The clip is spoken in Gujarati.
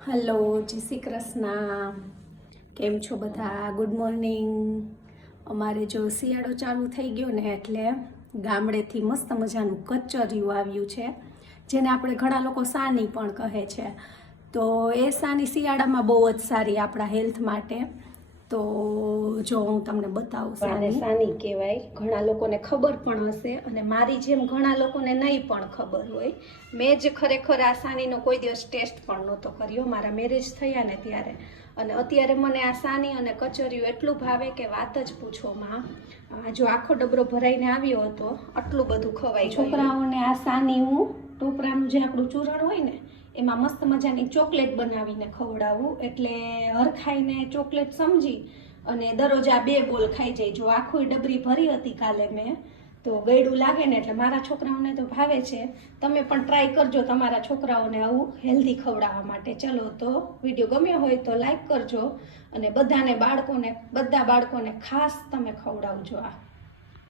હલો, જય શ્રી કૃષ્ણ. કેમ છો બધા? Good morning. અમારે જો શિયાળો ચાલુ થઈ ગયો ને એટલે ગામડેથી મસ્ત મજાનું કચરિયું આવ્યું છે, જેને આપણે ઘણા લોકો સાની પણ કહે છે. તો એ સાની શિયાળામાં બહુ જ સારી આપણા હેલ્થ માટે. તો જો હું તમને બતાવું, સાની કહેવાય. ઘણા લોકોને ખબર પણ હશે અને મારી જેમ ઘણા લોકોને નહીં પણ ખબર હોય. મેં જ ખરેખર આ સાનીનો કોઈ દિવસ ટેસ્ટ પણ નહોતો કર્યો મારા મેરેજ થયા ને ત્યારે. અને અત્યારે મને આ સાની અને કચરિયું એટલું ભાવે કે વાત જ પૂછોમાં. જો આખો ડબરો ભરાઈને આવ્યો હતો, આટલું બધું ખવાય. છોકરાઓને આ સાની હું ટોપરાનું જે આપણું ચૂરણ હોય ને એમાં મસ્ત મજાની ચોકલેટ બનાવીને ખવડાવું, એટલે હરખાઈને ચોકલેટ સમજી અને દરરોજ આ 2 બોલ ખાઈ જાય. જો આખું ડબરી ભરી હતી કાલે મેં, તો ગળ્યું લાગે ને એટલે મારા છોકરાઓને તો ભાવે છે. તમે પણ ટ્રાય કરજો તમારા છોકરાઓને આવું હેલ્ધી ખવડાવવા માટે. ચલો, તો વિડીયો ગમ્યો હોય તો લાઈક કરજો અને બધા બાળકોને ખાસ તમે ખવડાવજો આ.